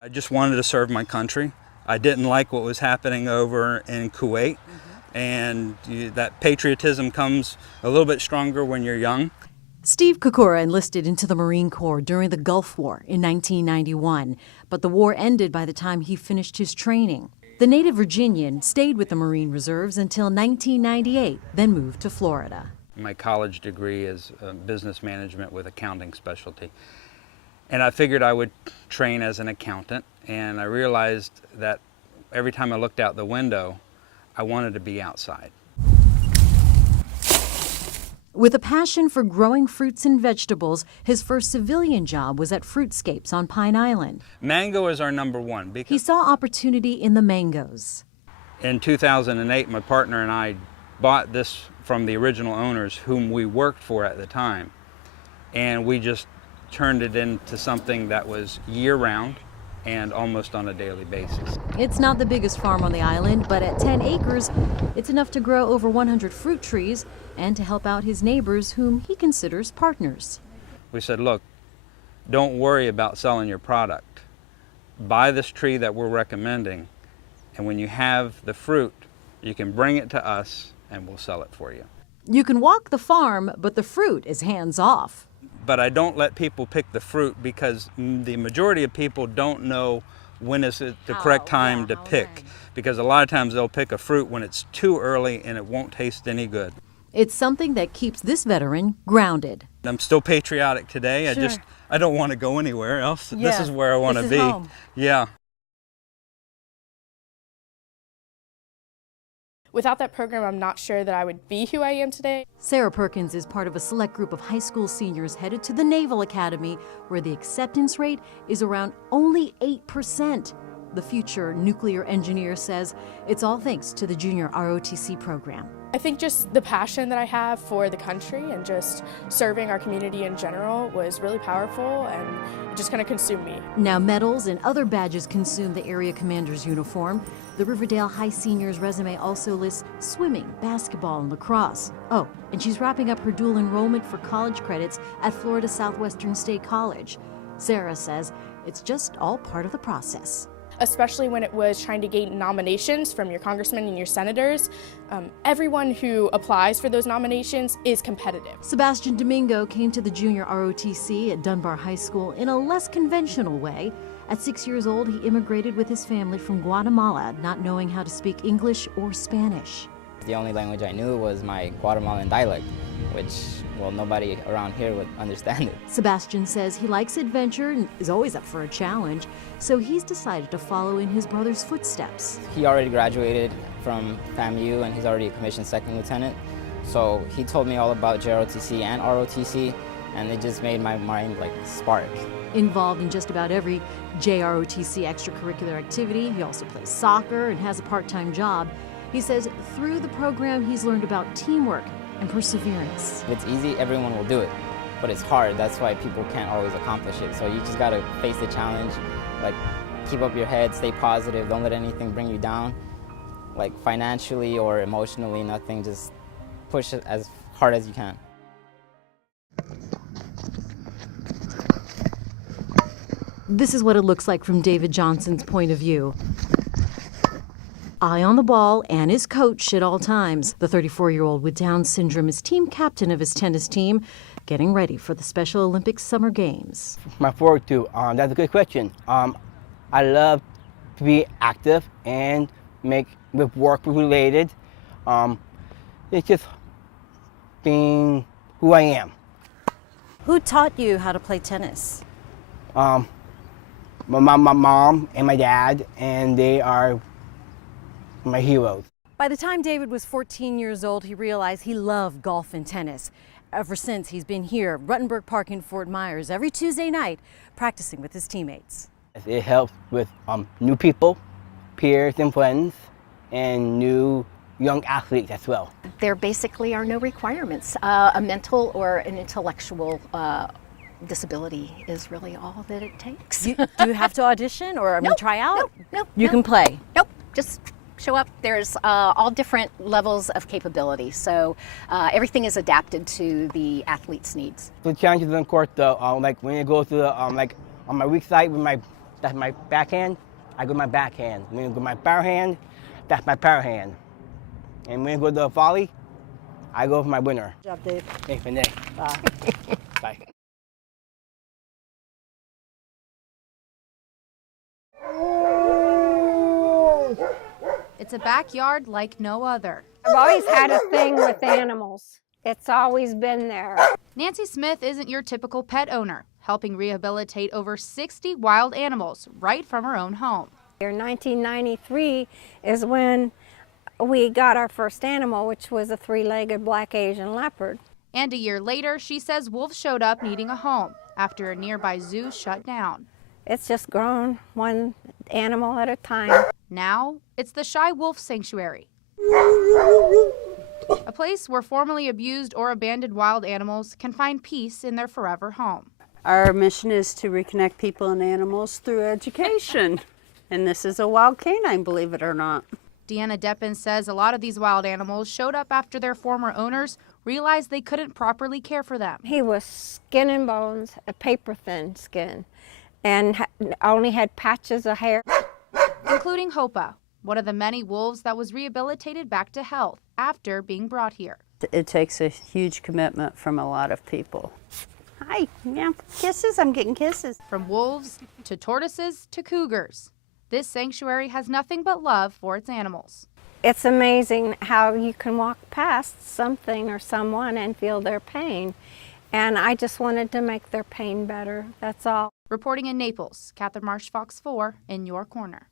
I just wanted to serve my country. I didn't like what was happening over in Kuwait, and that patriotism comes a little bit stronger when you're young. Steve Kokora enlisted into the Marine Corps during the Gulf War in 1991, but the war ended by the time he finished his training. The native Virginian stayed with the Marine Reserves until 1998, then moved to Florida. My college degree is business management with accounting specialty. And I figured I would train as an accountant, and I realized that every time I looked out the window, I wanted to be outside. With a passion for growing fruits and vegetables, his first civilian job was at Fruitscapes on Pine Island. Mango is our number one. He saw opportunity in the mangoes. In 2008, my partner and I bought this from the original owners whom we worked for at the time, and we just turned it into something that was year-round and almost on a daily basis. It's not the biggest farm on the island, but at 10 acres, it's enough to grow over 100 fruit trees and to help out his neighbors, whom he considers partners. We said, look, don't worry about selling your product. Buy this tree that we're recommending, and when you have the fruit, you can bring it to us and we'll sell it for you. You can walk the farm, but the fruit is hands-off. But I don't let people pick the fruit because the majority of people don't know when is it the correct time to pick. Because a lot of times they'll pick a fruit when it's too early and it won't taste any good. It's something that keeps this veteran grounded. I'm still patriotic today. Sure. I don't want to go anywhere else. Yeah, this is where I want to be. Home. Yeah. Without that program, I'm not sure that I would be who I am today. Sarah Perkins is part of a select group of high school seniors headed to the Naval Academy, where the acceptance rate is around only 8%. The future nuclear engineer says it's all thanks to the junior ROTC program. I think just the passion that I have for the country and just serving our community in general was really powerful, and it just kind of consumed me. Now medals and other badges consume the area commander's uniform. The Riverdale High senior's resume also lists swimming, basketball, and lacrosse. Oh, and she's wrapping up her dual enrollment for college credits at Florida Southwestern State College. Sarah says it's just all part of the process. Especially when it was trying to gain nominations from your congressmen and your senators. Everyone who applies for those nominations is competitive. Sebastian Domingo came to the junior ROTC at Dunbar High School in a less conventional way. At 6 years old, he immigrated with his family from Guatemala, not knowing how to speak English or Spanish. The only language I knew was my Guatemalan dialect, which, well, nobody around here would understand it. Sebastian says he likes adventure and is always up for a challenge, so he's decided to follow in his brother's footsteps. He already graduated from FAMU and he's already a commissioned second lieutenant. So he told me all about JROTC and ROTC, and it just made my mind like spark. Involved in just about every JROTC extracurricular activity, he also plays soccer and has a part-time job. He says through the program he's learned about teamwork and perseverance. If it's easy, everyone will do it, but it's hard. That's why people can't always accomplish it. So you just gotta face the challenge, like keep up your head, stay positive, don't let anything bring you down. Like financially or emotionally, nothing, just push it as hard as you can. This is what it looks like from David Johnson's point of view. Eye on the ball and his coach at all times. The 34-year-old with Down syndrome is team captain of his tennis team, getting ready for the Special Olympics Summer Games. My forward to, that's a good question. I love to be active and make with work related. It's just being who I am. Who taught you how to play tennis? My mom and my dad, and they are my heroes. By the time David was 14 years old, he realized he loved golf and tennis. Ever since, he's been here at Ruttenberg Park in Fort Myers every Tuesday night, practicing with his teammates. It helps with new people, peers and friends, and new young athletes as well. There basically are no requirements. A mental or an intellectual disability is really all that it takes. Do you have to audition or Nope, try out? Nope. You can play? Nope, just show up. There's all different levels of capability, so everything is adapted to the athlete's needs. The challenges on court though, like when you go to the, like on my weak side with my that's my backhand, I go my backhand. When I go my power hand, that's my power hand. And when I go to the volley, I go for my winner. Good job, Dave. Thanks, Renee. Bye. Bye. It's a backyard like no other. I've always had a thing with animals. It's always been there. Nancy Smith isn't your typical pet owner, helping rehabilitate over 60 wild animals right from her own home. 1993 is when we got our first animal, which was a three-legged black Asian leopard. And a year later, she says wolves showed up needing a home after a nearby zoo shut down. It's just grown one animal at a time. Now, it's the Shy Wolf Sanctuary, a place where formerly abused or abandoned wild animals can find peace in their forever home. Our mission is to reconnect people and animals through education. And this is a wild canine, believe it or not. Deanna Deppen says a lot of these wild animals showed up after their former owners realized they couldn't properly care for them. He was skin and bones, a paper-thin skin, and only had patches of hair. Including Hopa, one of the many wolves that was rehabilitated back to health after being brought here. It takes a huge commitment from a lot of people. Hi, yeah, kisses, I'm getting kisses. From wolves to tortoises to cougars, this sanctuary has nothing but love for its animals. It's amazing how you can walk past something or someone and feel their pain. And I just wanted to make their pain better, that's all. Reporting in Naples, Catherine Marsh, Fox 4, in your corner.